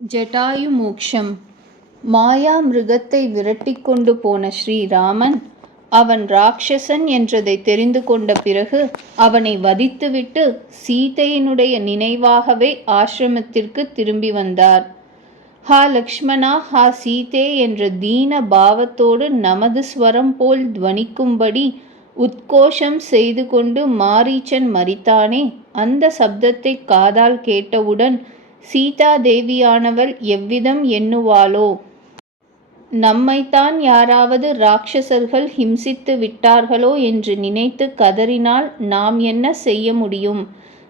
ஜட்டாயு மோக்ஷம். மாயா மிருகத்தை விரட்டிக் கொண்டு போன ஸ்ரீராமன் அவன் ராட்சசன் என்றதை தெரிந்து கொண்ட பிறகு அவனை வதித்துவிட்டு சீதையினுடைய நினைவாகவே ஆசிரமத்திற்கு திரும்பி வந்தார். ஹா லக்ஷ்மணா, ஹா சீதே என்ற தீன பாவத்தோடு நமது ஸ்வரம் போல் துவனிக்கும்படி உத்கோஷம் செய்து கொண்டு மாரீச்சன் மரித்தானே, அந்த சப்தத்தை காதால் கேட்டவுடன் சீதா தேவியானவள் எவ்விதம் எண்ணுவாளோ? நம்மைத்தான் யாராவது ராட்சசர்கள் ஹிம்சித்து விட்டார்களோ என்று நினைத்து கதறினால் நாம் என்ன செய்ய முடியும்?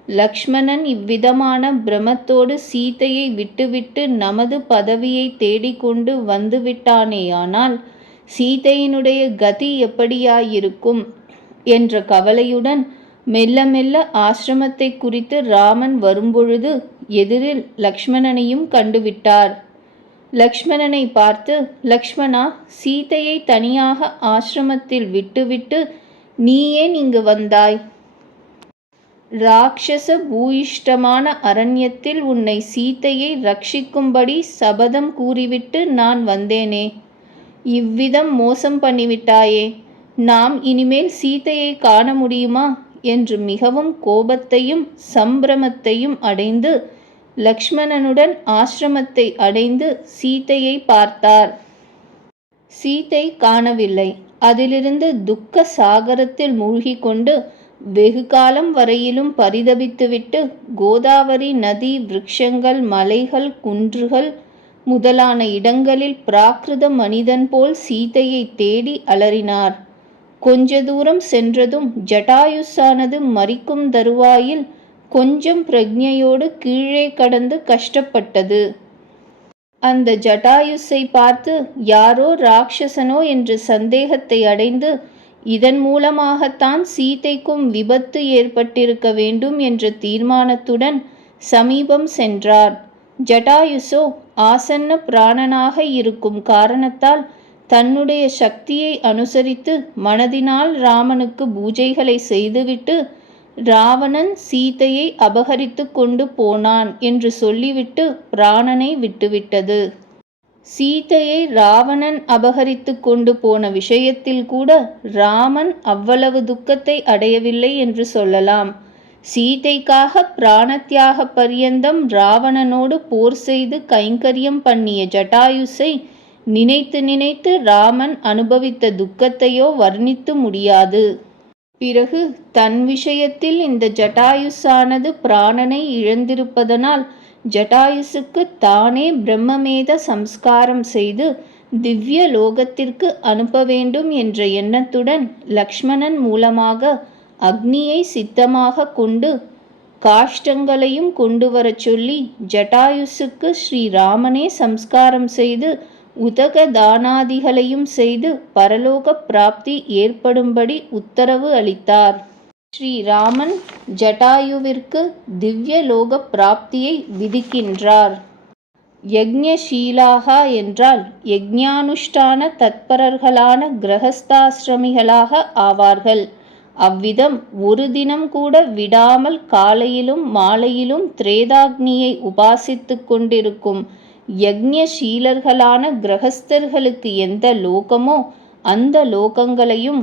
லக்ஷ்மணன் இவ்விதமான பிரமத்தோடு சீதையை விட்டுவிட்டு நமது பதவியை தேடிக்கொண்டு வந்துவிட்டானேயானால் சீதையினுடைய கதி எப்படியாயிருக்கும் என்ற கவலையுடன் மெல்ல மெல்ல ஆசிரமத்தை குறித்து ராமன் வரும்பொழுது எதிரில் லக்ஷ்மணனையும் கண்டுவிட்டார். லக்ஷ்மணனை பார்த்து, லக்ஷ்மணா, சீதையை தனியாக ஆசிரமத்தில் விட்டுவிட்டு நீ ஏன் இங்கு வந்தாய்? ராட்சச பூயிஷ்டமான அரண்யத்தில் உன்னை சீதையை ரட்சிக்கும்படி சபதம் கூறிவிட்டு நான் வந்தேனே, இவ்விதம் மோசம் பண்ணிவிட்டாயே, நாம் இனிமேல் சீதையை காண முடியுமா என்று மிகவும் கோபத்தையும் சம்பிரமத்தையும் அடைந்து லக்ஷ்மணனுடன் ஆசிரமத்தை அடைந்து சீதையை பார்த்தார். சீதை காணவில்லை. அதிலிருந்து துக்க சாகரத்தில் மூழ்கிக்கொண்டு வெகு காலம் வரையிலும் பரிதபித்துவிட்டு கோதாவரி நதி, விருட்சங்கள், மலைகள், குன்றுகள் முதலான இடங்களில் பிராகிருத மனிதன் போல் சீதையை தேடி அலறினார். கொஞ்ச தூரம் சென்றதும் ஜட்டாயுஸானது மரிக்கும் தருவாயில் கொஞ்சம் பிரக்ஞையோடு கீழே கடந்து கஷ்டப்பட்டது. அந்த ஜட்டாயுஸை பார்த்து யாரோ ராட்சசனோ என்று சந்தேகத்தை அடைந்து இதன் மூலமாகத்தான் சீதைக்கும் விபத்து ஏற்பட்டிருக்க வேண்டும் என்ற தீர்மானத்துடன் சமீபம் சென்றார். ஜட்டாயுஸோ ஆசன்ன பிராணனாக இருக்கும் காரணத்தால் தன்னுடைய சக்தியை அனுசரித்து மனதினால் ராமனுக்கு பூஜைகளை செய்துவிட்டு ராவணன் சீதையை அபகரித்து கொண்டு போனான் என்று சொல்லிவிட்டு பிராணனை விட்டுவிட்டது. சீதையை ராவணன் அபகரித்து கொண்டு போன விஷயத்தில் கூட ராமன் அவ்வளவு துக்கத்தை அடையவில்லை என்று சொல்லலாம். சீதைக்காக பிராணத்தியாக பரியந்தம் ராவணனோடு போர் செய்து கைங்கரியம் பண்ணிய ஜட்டாயுஸை நினைத்து நினைத்து ராமன் அனுபவித்த துக்கத்தையோ வர்ணித்து முடியாது. பிறகு தன் விஷயத்தில் இந்த ஜட்டாயுஸானது பிராணனை இழந்திருப்பதனால் ஜட்டாயுஸுக்கு தானே பிரம்மமேத சம்ஸ்காரம் செய்து திவ்ய லோகத்திற்கு அனுப்ப வேண்டும் என்ற எண்ணத்துடன் லக்ஷ்மணன் மூலமாக அக்னியை சித்தமாக கொண்டு காஷ்டங்களையும் கொண்டு வரச் சொல்லி ஜட்டாயுஸுக்கு ஸ்ரீராமனே சம்ஸ்காரம் செய்து உதக தானாதிகளையும் செய்து பரலோக பிராப்தி ஏற்படும்படி உத்தரவு அளித்தார். ஸ்ரீராமன் ஜட்டாயுவிற்கு திவ்ய லோக பிராப்தியை விதிக்கின்றார். யக்ஞசீலாகா என்றால் யக்ஞானுஷ்டான தத்பரர்களான கிரகஸ்தாசிரமிகளாக ஆவார்கள். அவ்விதம் ஒரு தினம் கூட விடாமல் காலையிலும் மாலையிலும் திரேதாக்னியை உபாசித்து கொண்டிருக்கும் யக்ஞசீலர்களான கிரகஸ்தர்களுக்கு எந்த லோகமோ அந்த லோகங்களையும்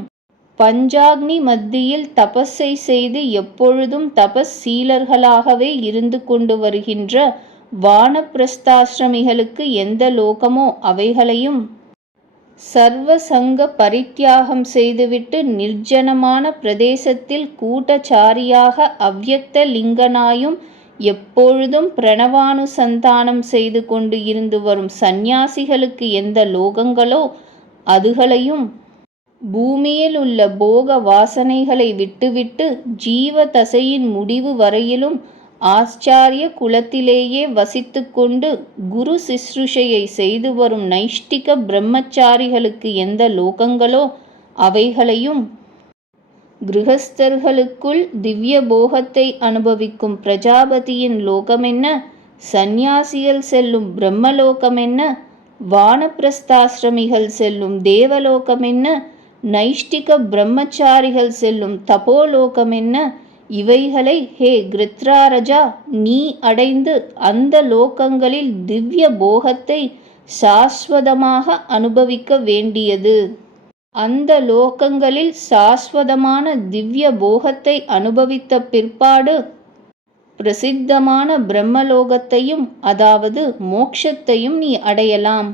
பஞ்சாக்னி மத்தியில் தபஸை செய்து எப்பொழுதும் தபஸ் சீலர்களாகவே இருந்து கொண்டு வருகின்ற வானப்பிரஸ்தாசிரமிகளுக்கு எந்த லோகமோ அவைகளையும் சர்வசங்க பரித்தியாகம் செய்துவிட்டு நிர்ஜனமான பிரதேசத்தில் கூட்டச்சாரியாக அவ்யக்த லிங்கனாயும் எப்பொழுதும் பிரணவானுசந்தானம் செய்து கொண்டு இருந்து வரும் சந்நியாசிகளுக்கு எந்த லோகங்களோ அதுகளையும் பூமியில் உள்ள போக வாசனைகளை விட்டுவிட்டு ஜீவ தசையின் முடிவு வரையிலும் ஆச்சாரிய குலத்திலேயே வசித்து கொண்டு குரு சிஸ்ருஷையை செய்து வரும் நைஷ்டிக பிரம்மச்சாரிகளுக்கு எந்த லோகங்களோ அவைகளையும் கிருஹஸ்தர்களுக்குள் திவ்ய போகத்தை அனுபவிக்கும் பிரஜாபதியின் லோகமென்ன, சந்நியாசிகள் செல்லும் பிரம்மலோகமென்ன, வானப்பிரஸ்தாசிரமிகள் செல்லும் தேவலோகமென்ன, நைஷ்டிக பிரம்மச்சாரிகள் செல்லும் தபோலோகமென்ன, இவைகளை ஹே கிருத்ராரஜா நீ அடைந்து அந்த லோகங்களில் திவ்ய போகத்தை சாஸ்வதமாக அனுபவிக்க வேண்டியது. அந்த லோகங்களில் சாஸ்வதமான திவ்ய போகத்தை அனுபவித்த பிற்பாடு பிரசித்தமான பிரம்மலோகத்தையும் அதாவது மோட்சத்தையும் நீ அடையலாம்.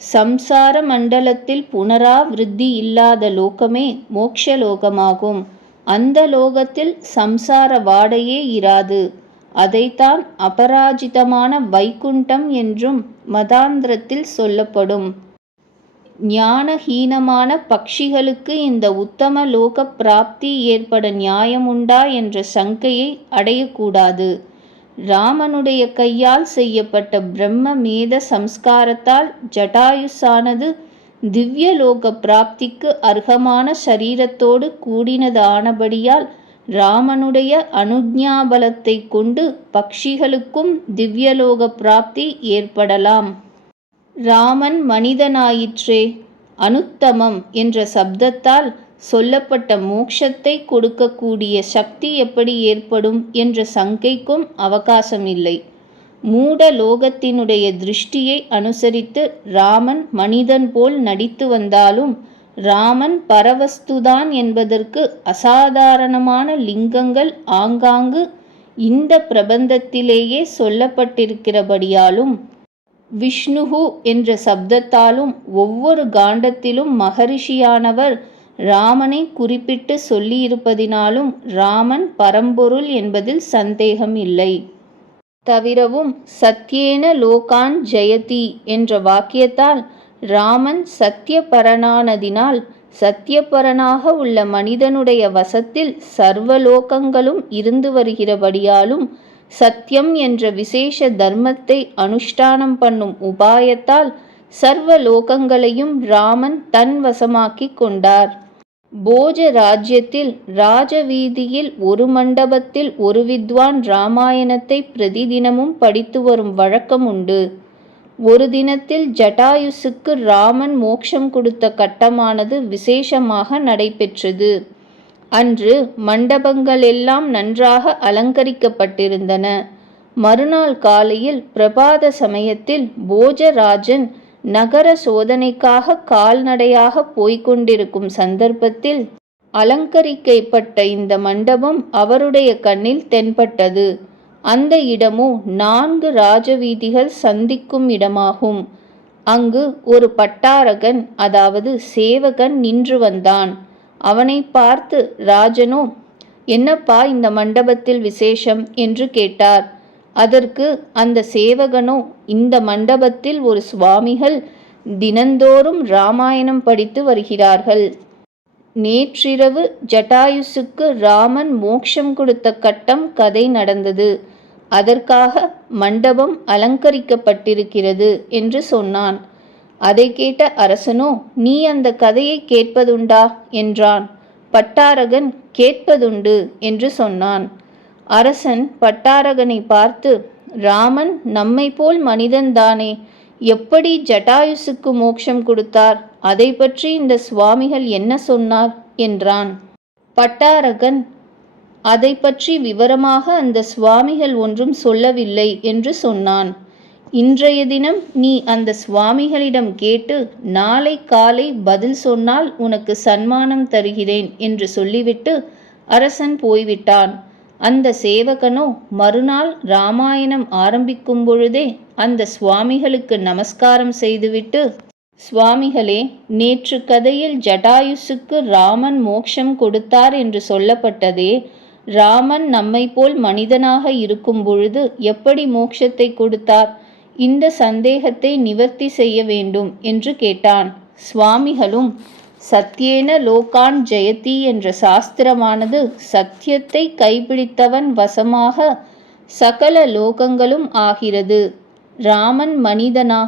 சம்சார மண்டலத்தில் புனராவிருத்தி இல்லாத லோகமே மோட்சலோகமாகும். அந்த லோகத்தில் சம்சார வாடையே இராது. அதைத்தான் அபராஜிதமான வைகுண்டம் என்றும் மதாந்திரத்தில் சொல்லப்படும். ஞானஹீனமான பக்ஷிகளுக்கு இந்த உத்தம லோக பிராப்தி ஏற்பட நியாயமுண்டா என்ற சங்கையை அடையக்கூடாது. ராமனுடைய கையால் செய்யப்பட்ட பிரம்ம மேத சம்ஸ்காரத்தால் ஜட்டாயுசானது திவ்யலோக பிராப்திக்கு அர்ஹமான சரீரத்தோடு கூடினதானபடியால் ராமனுடைய அனுஜ்ஞாபலத்தை கொண்டு பக்ஷிகளுக்கும் திவ்யலோக பிராப்தி ஏற்படலாம். ராமன் மனிதனாயிற்றே. அனுத்தமம் என்ற சப்தத்தால் சொல்லப்பட்ட மோட்சத்தை கொடுக்கக்கூடிய சக்தி எப்படி ஏற்படும் என்ற சங்கைக்கும் அவகாசமில்லை. மூட லோகத்தினுடைய திருஷ்டியை அனுசரித்து ராமன் மனிதன் போல் நடித்து வந்தாலும் ராமன் பரவஸ்துதான் என்பதற்கு அசாதாரணமான லிங்கங்கள் ஆங்காங்கு இந்த பிரபந்தத்திலேயே சொல்லப்பட்டிருக்கிறபடியாலும் விஷ்ணுஹு என்ற சப்தத்தாலும் ஒவ்வொரு காண்டத்திலும் மகரிஷியானவர் ராமனை குறிப்பிட்டு சொல்லியிருப்பதினாலும் ராமன் பரம்பொருள் என்பதில் சந்தேகம் இல்லை. தவிரவும் சத்யேன லோகான் ஜெயதி என்ற வாக்கியத்தால் ராமன் சத்தியபரனானதினால் சத்தியபரனாக உள்ள மனிதனுடைய வசத்தில் சர்வலோகங்களும் இருந்து வருகிறபடியாலும் சத்தியம் என்ற விசேஷ தர்மத்தை அனுஷ்டானம் பண்ணும் உபாயத்தால் சர்வ லோகங்களையும் ராமன் தன் வசமாக்கி கொண்டார். போஜ ராஜ்யத்தில் ராஜவீதியில் ஒரு மண்டபத்தில் ஒரு வித்வான் ராமாயணத்தை பிரதிதினமும் படித்து வரும் வழக்கம் உண்டு. ஒரு தினத்தில் ஜட்டாயுசுக்கு ராமன் மோட்சம் கொடுத்த கட்டமானது விசேஷமாக நடைபெற்றது. அன்று மண்டபங்களெல்லாம் நன்றாக அலங்கரிக்கப்பட்டிருந்தன. மறுநாள் காலையில் பிரபாத சமயத்தில் போஜராஜன் நகர சோதனைக்காக கால்நடையாக போய்கொண்டிருக்கும் சந்தர்ப்பத்தில் அலங்கரிக்கப்பட்ட இந்த மண்டபம் அவருடைய கண்ணில் தென்பட்டது. அந்த இடமோ 4 ராஜவீதிகள் சந்திக்கும் இடமாகும். அங்கு ஒரு பட்டாரகன் அதாவது சேவகன் நின்று வந்தான். அவனை பார்த்து ராஜனோ, என்னப்பா இந்த மண்டபத்தில் விசேஷம் என்று கேட்டார். அதற்கு அந்த சேவகனோ, இந்த மண்டபத்தில் ஒரு சுவாமிகள் தினந்தோறும் ராமாயணம் படித்து வருகிறார்கள். நேற்றிரவு ஜட்டாயுசுக்கு ராமன் மோட்சம் கொடுத்த கட்டம் கதை நடந்தது. அதற்காக மண்டபம் அலங்கரிக்கப்பட்டிருக்கிறது என்று சொன்னான். அதை கேட்ட அரசனோ, நீ அந்த கதையை கேட்பதுண்டா என்றான். பட்டாரகன் கேட்பதுண்டு என்று சொன்னான். அரசன் பட்டாரகனை பார்த்து, ராமன் நம்மை போல் மனிதன்தானே, எப்படி ஜட்டாயுசுக்கு மோட்சம் கொடுத்தார், அதை பற்றி இந்த சுவாமிகள் என்ன சொன்னார் என்றான். பட்டாரகன், அதை பற்றி விவரமாக அந்த சுவாமிகள் ஒன்றும் சொல்லவில்லை என்று சொன்னான். இன்றைய தினம் நீ அந்த சுவாமிகளிடம் கேட்டு நாளை காலை பதில் சொன்னால் உனக்கு சன்மானம் தருகிறேன் என்று சொல்லிவிட்டு அரசன் போய்விட்டான். அந்த சேவகனோ மறுநாள் ராமாயணம் ஆரம்பிக்கும் பொழுதே அந்த சுவாமிகளுக்கு நமஸ்காரம் செய்துவிட்டு, சுவாமிகளே, நேற்று கதையில் ஜட்டாயுசுக்கு ராமன் மோட்சம் கொடுத்தார் என்று சொல்லப்பட்டதே, ராமன் நம்மை போல் மனிதனாக இருக்கும் பொழுது எப்படி மோட்சத்தை கொடுத்தார்? இந்த சந்தேகத்தை நிவர்த்தி செய்ய வேண்டும் என்று கேட்டான். சுவாமிகளும், சத்யேன லோகான் ஜெயதி என்ற சாஸ்திரமானது சத்தியத்தை கைப்பிடித்தவன் வசமாக சகல லோகங்களும் ஆகிறது. ராமன் மனிதனா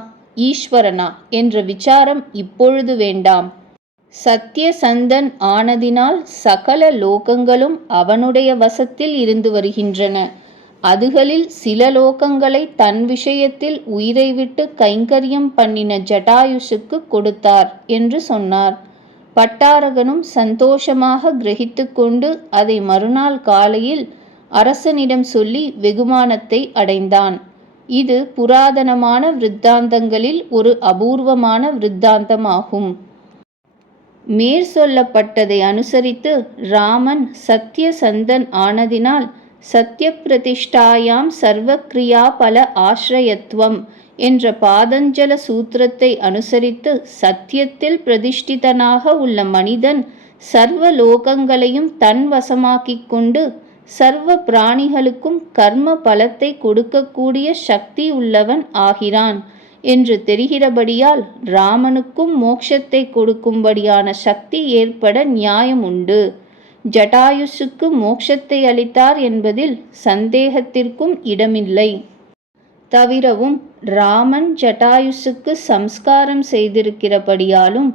ஈஸ்வரனா என்ற விசாரம் இப்பொழுது வேண்டாம். சத்தியசந்தன் ஆனதினால் சகல லோகங்களும் அவனுடைய வசத்தில் இருந்து வருகின்றன. அதுகளில் சில லோகங்களை தன் விஷயத்தில் உயிரை விட்டு கைங்கரியம் பண்ணின ஜட்டாயுசுக்கு கொடுத்தார் என்று சொன்னார். பட்டாரகனும் சந்தோஷமாக கிரகித்து கொண்டு அதை மறுநாள் காலையில் அரசனிடம் சொல்லி வெகுமானத்தை அடைந்தான். இது புராதனமான விருத்தாந்தங்களில் ஒரு அபூர்வமான விருத்தாந்தமாகும். மேற்சொல்லப்பட்டதை அனுசரித்து ராமன் சத்யசந்தன் ஆனதினால் சத்ய பிரதிஷ்டாயாம் சர்வக்ரியா பல ஆஸ்ரயத்துவம் என்ற பாதஞ்சல சூத்திரத்தை அனுசரித்து சத்தியத்தில் பிரதிஷ்டிதனாக உள்ள மனிதன் சர்வ லோகங்களையும் தன் வசமாக்கிக் கொண்டு சர்வ பிராணிகளுக்கும் கர்ம பலத்தை கொடுக்கக்கூடிய சக்தி உள்ளவன் ஆகிறான் என்று தெரிகிறபடியால் ராமனுக்கும் மோட்சத்தை கொடுக்கும்படியான சக்தி ஏற்பட நியாயம் உண்டு. ஜட்டாயுசுக்கு மோட்சத்தை அளித்தார் என்பதில் சந்தேகத்திற்கும் இடமில்லை. தவிரவும் ராமன் ஜட்டாயுசுக்கு சம்ஸ்காரம் செய்திருக்கிறபடியாலும்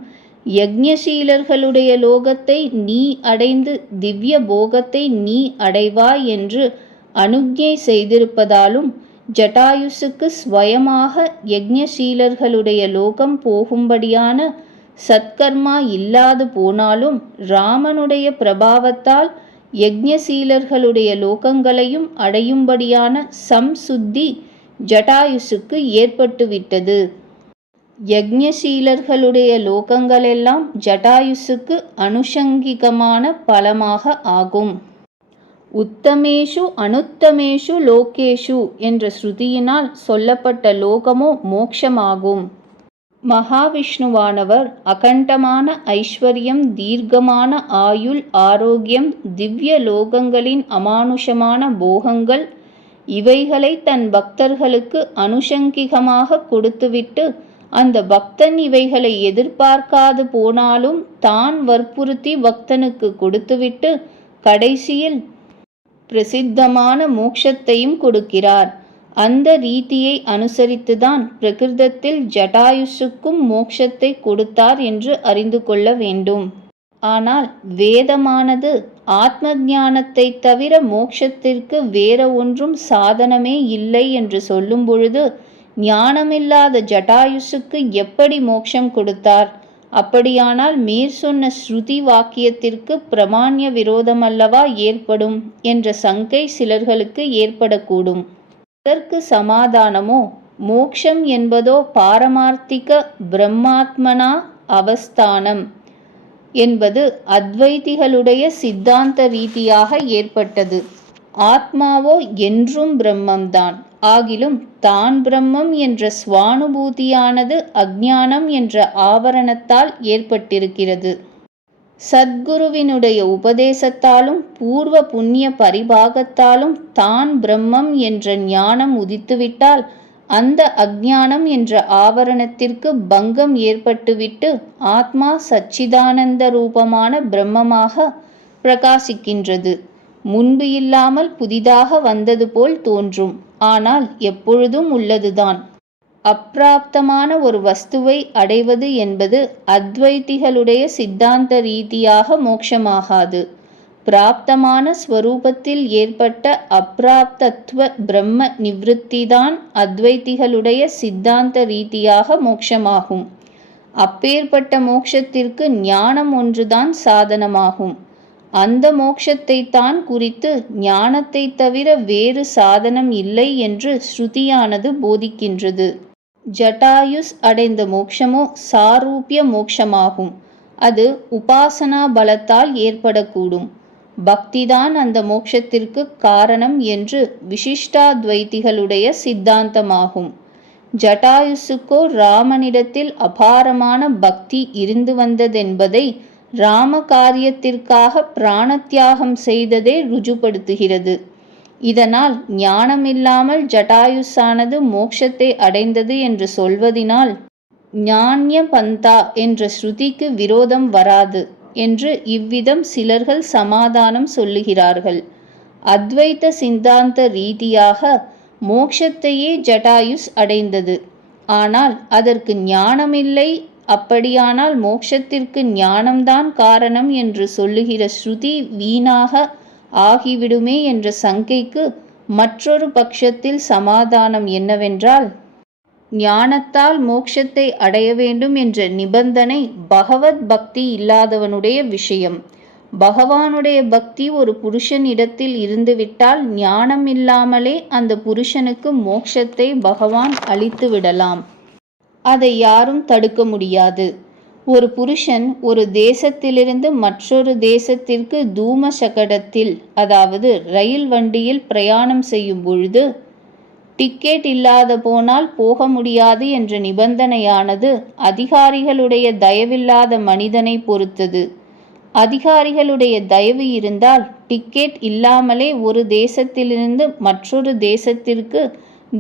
யக்ஞசீலர்களுடைய லோகத்தை நீ அடைந்து திவ்ய போகத்தை நீ அடைவாய் என்று அனுக்ஞை செய்திருப்பதாலும் ஜட்டாயுசுக்கு ஸ்வயமாக யக்ஞசீலர்களுடைய லோகம் போகும்படியான சத்கர்மா இல்லாது போனாலும் ராமனுடைய பிரபாவத்தால் யக்ஞசீலர்களுடைய லோகங்களையும் அடையும்படியான சம்சுத்தி ஜட்டாயுசுக்கு ஏற்பட்டுவிட்டது. யக்ஞசீலர்களுடைய லோகங்களெல்லாம் ஜட்டாயுசுக்கு அனுஷங்கிகமான பலமாக ஆகும். உத்தமேஷு அனுத்தமேஷு லோகேஷு என்ற ஸ்ருதியினால் சொல்லப்பட்ட லோகமோ மோக்ஷமாகும். மகாவிஷ்ணுவானவர் அகண்டமான ஐஸ்வர்யம், தீர்க்கமான ஆயுள், ஆரோக்கியம், திவ்ய லோகங்களின் அமானுஷமான போகங்கள் இவைகளை தன் பக்தர்களுக்கு அனுஷங்கிகமாக கொடுத்துவிட்டு அந்த பக்தன் இவைகளை எதிர்பார்க்காது போனாலும் தான் வற்புறுத்தி பக்தனுக்கு கொடுத்துவிட்டு கடைசியில் பிரசித்தமான மோட்சத்தையும் கொடுக்கிறார். அந்த ரீதியை அனுசரித்துதான் பிரகிருதத்தில் ஜட்டாயுசுக்கும் மோட்சத்தை கொடுத்தார் என்று அறிந்து கொள்ள வேண்டும். ஆனால் வேதமானது ஆத்ம ஞானத்தை தவிர மோட்சத்திற்கு வேற ஒன்றும் சாதனமே இல்லை என்று சொல்லும் பொழுது ஞானமில்லாத ஜட்டாயுசுக்கு எப்படி மோட்சம் கொடுத்தார்? அப்படியானால் மேற்சொன்ன ஸ்ருதி வாக்கியத்திற்கு பிரமாண்ய விரோதமல்லவா ஏற்படும் என்ற சங்கை சிலர்களுக்கு ஏற்படக்கூடும். அதற்கு சமாதானமோ, மோக்ஷம் என்பதோ பாரமார்த்திக பிரம்மாத்மனா அவஸ்தானம் என்பது அத்வைதிகளுடைய சித்தாந்த ரீதியாக ஏற்பட்டது. ஆத்மாவோ என்றும் பிரம்மம்தான். ஆகிலும் தான் பிரம்மம் என்ற ஸ்வானுபூதியானது அஞ்ஞானம் என்ற ஆவரணத்தால் ஏற்பட்டிருக்கிறது. சத்குருவினுடைய உபதேசத்தாலும் பூர்வ புண்ணிய பரிபாகத்தாலும் தான் பிரம்மம் என்ற ஞானம் உதித்துவிட்டால் அந்த அஞ்ஞானம் என்ற ஆவரணத்திற்கு பங்கம் ஏற்பட்டுவிட்டு ஆத்மா சச்சிதானந்த ரூபமான பிரம்மமாக பிரகாசிக்கின்றது. முன்பு இல்லாமல் புதிதாக வந்தது போல் தோன்றும். ஆனால் எப்பொழுதும் உள்ளதுதான். அப்பிராப்தமான ஒரு வஸ்துவை அடைவது என்பது அத்வைதிகளுடைய சித்தாந்த ரீதியாக மோட்சமாகாது. பிராப்தமான ஸ்வரூபத்தில் ஏற்பட்ட அப்பிராப்தத்துவ பிரம்ம நிவிருத்திதான் அத்வைதிகளுடைய சித்தாந்த ரீதியாக மோட்சமாகும். அப்பேற்பட்ட மோட்சத்திற்கு ஞானம் ஒன்றுதான் சாதனமாகும். அந்த மோட்சத்தை தான் குறித்து ஞானத்தை தவிர வேறு சாதனம் இல்லை என்று ஸ்ருதியானது போதிக்கின்றது. ஜட்டாயுஸ் அடைந்த மோட்சமோ சாரூபிய மோட்சமாகும். அது உபாசனா பலத்தால் ஏற்படக்கூடும். பக்திதான் அந்த மோட்சத்திற்கு காரணம் என்று விசிஷ்டாத்வைதிகளுடைய சித்தாந்தமாகும். ஜட்டாயுசுக்கோ ராமனிடத்தில் அபாரமான பக்தி இருந்து வந்ததென்பதை ராம காரியத்திற்காக பிராணத்தியாகம் செய்ததே ருஜுப்படுத்துகிறது. இதனால் ஞானமில்லாமல் ஜட்டாயுஸானது மோட்சத்தை அடைந்தது என்று சொல்வதினால் ஞான்ய பந்தா என்ற ஸ்ருதிக்கு விரோதம் வராது என்று இவ்விதம் சிலர்கள் சமாதானம் சொல்லுகிறார்கள். அத்வைத சித்தாந்த ரீதியாக மோட்சத்தையே ஜட்டாயுஸ் அடைந்தது. ஆனால் அதற்கு ஞானமில்லை. அப்படியானால் மோட்சத்திற்கு ஞானம்தான் காரணம் என்று சொல்லுகிற ஸ்ருதி வீணாக ஆகிவிடுமே என்ற சங்கைக்கு மற்றொரு பட்சத்தில் சமாதானம் என்னவென்றால், ஞானத்தால் மோட்சத்தை அடைய வேண்டும் என்ற நிபந்தனை பகவத் பக்தி இல்லாதவனுடைய விஷயம். பகவானுடைய பக்தி ஒரு புருஷனிடத்தில் இருந்துவிட்டால் ஞானம் இல்லாமலே அந்த புருஷனுக்கு மோட்சத்தை பகவான் அளித்து விடலாம். அதை யாரும் தடுக்க முடியாது. ஒரு புருஷன் ஒரு தேசத்திலிருந்து மற்றொரு தேசத்திற்கு தூம சகடத்தில், அதாவது ரயில் வண்டியில் பிரயாணம் செய்யும் பொழுது டிக்கெட் இல்லாத போனால் போக முடியாது என்ற நிபந்தனையானது அதிகாரிகளுடைய தயவில்லாத மனிதனை பொறுத்தது. அதிகாரிகளுடைய தயவு இருந்தால் டிக்கெட் இல்லாமலே ஒரு தேசத்திலிருந்து மற்றொரு தேசத்திற்கு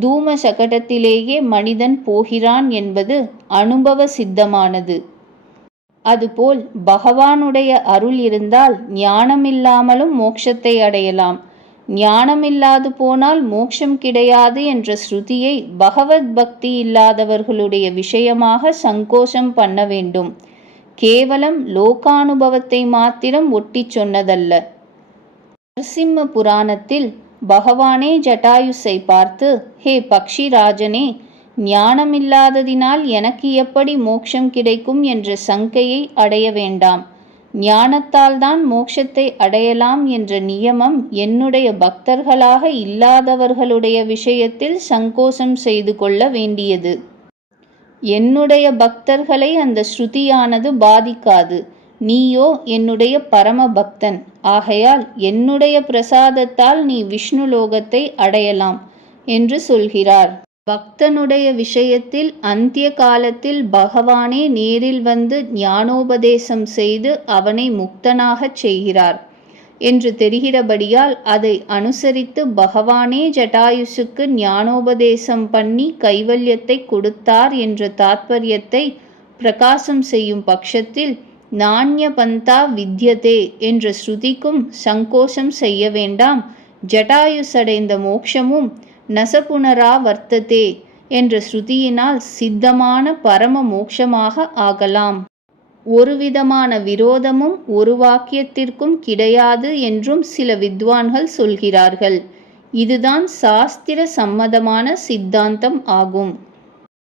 தூம சகடத்திலேயே மனிதன் போகிறான் என்பது அனுபவ சித்தமானது. அதுபோல் பகவானுடைய அருள் இருந்தால் ஞானமில்லாமலும் மோட்சத்தை அடையலாம். ஞானமில்லாது போனால் மோட்சம் கிடையாது என்ற ஸ்ருதியை பகவத் பக்தி இல்லாதவர்களுடைய விஷயமாக சங்கோஷம் பண்ண வேண்டும். கேவலம் லோகானுபவத்தை மாத்திரம் ஒட்டி சொன்னதல்ல. நரசிம்ம புராணத்தில் பகவானே ஜட்டாயுஸை பார்த்து, ஹே பக்ஷிராஜனே, ஞானமில்லாததினால் எனக்கு எப்படி மோட்சம் கிடைக்கும் என்ற சங்கையை அடைய வேண்டாம். ஞானத்தால்தான் மோட்சத்தை அடையலாம் என்ற நியமம் என்னுடைய பக்தர்களாக இல்லாதவர்களுடைய விஷயத்தில் சங்கோஷம் செய்து கொள்ள வேண்டியது. என்னுடைய பக்தர்களை அந்த ஸ்ருதியானது பாதிக்காது. நீயோ என்னுடைய பரம பக்தன். ஆகையால் என்னுடைய பிரசாதத்தால் நீ விஷ்ணு லோகத்தை அடையலாம் என்று சொல்கிறார். பக்தனுடைய விஷயத்தில் அந்திய காலத்தில் பகவானே நேரில் வந்து ஞானோபதேசம் செய்து அவனை முக்தனாகச் செய்கிறார் என்று தெரிகிறபடியால் அதை அனுசரித்து பகவானே ஜட்டாயுசுக்கு ஞானோபதேசம் பண்ணி கைவல்யத்தை கொடுத்தார் என்ற தாத்பரியத்தை பிரகாசம் செய்யும் பட்சத்தில் நாண்ய பந்தா வித்யதே என்ற ஸ்ருதிக்கும் சங்கோஷம் செய்ய வேண்டாம். ஜட்டாயுசடைந்த மோட்சமும் நசபுனரா வர்த்ததே என்ற ஸ்ருதியினால் சித்தமான பரம மோட்சமாக ஆகலாம். ஒருவிதமான விரோதமும் ஒரு வாக்கியத்திற்கும் கிடையாது என்றும் சில வித்வான்கள் சொல்கிறார்கள். இதுதான் சாஸ்திர சம்மதமான சித்தாந்தம் ஆகும்.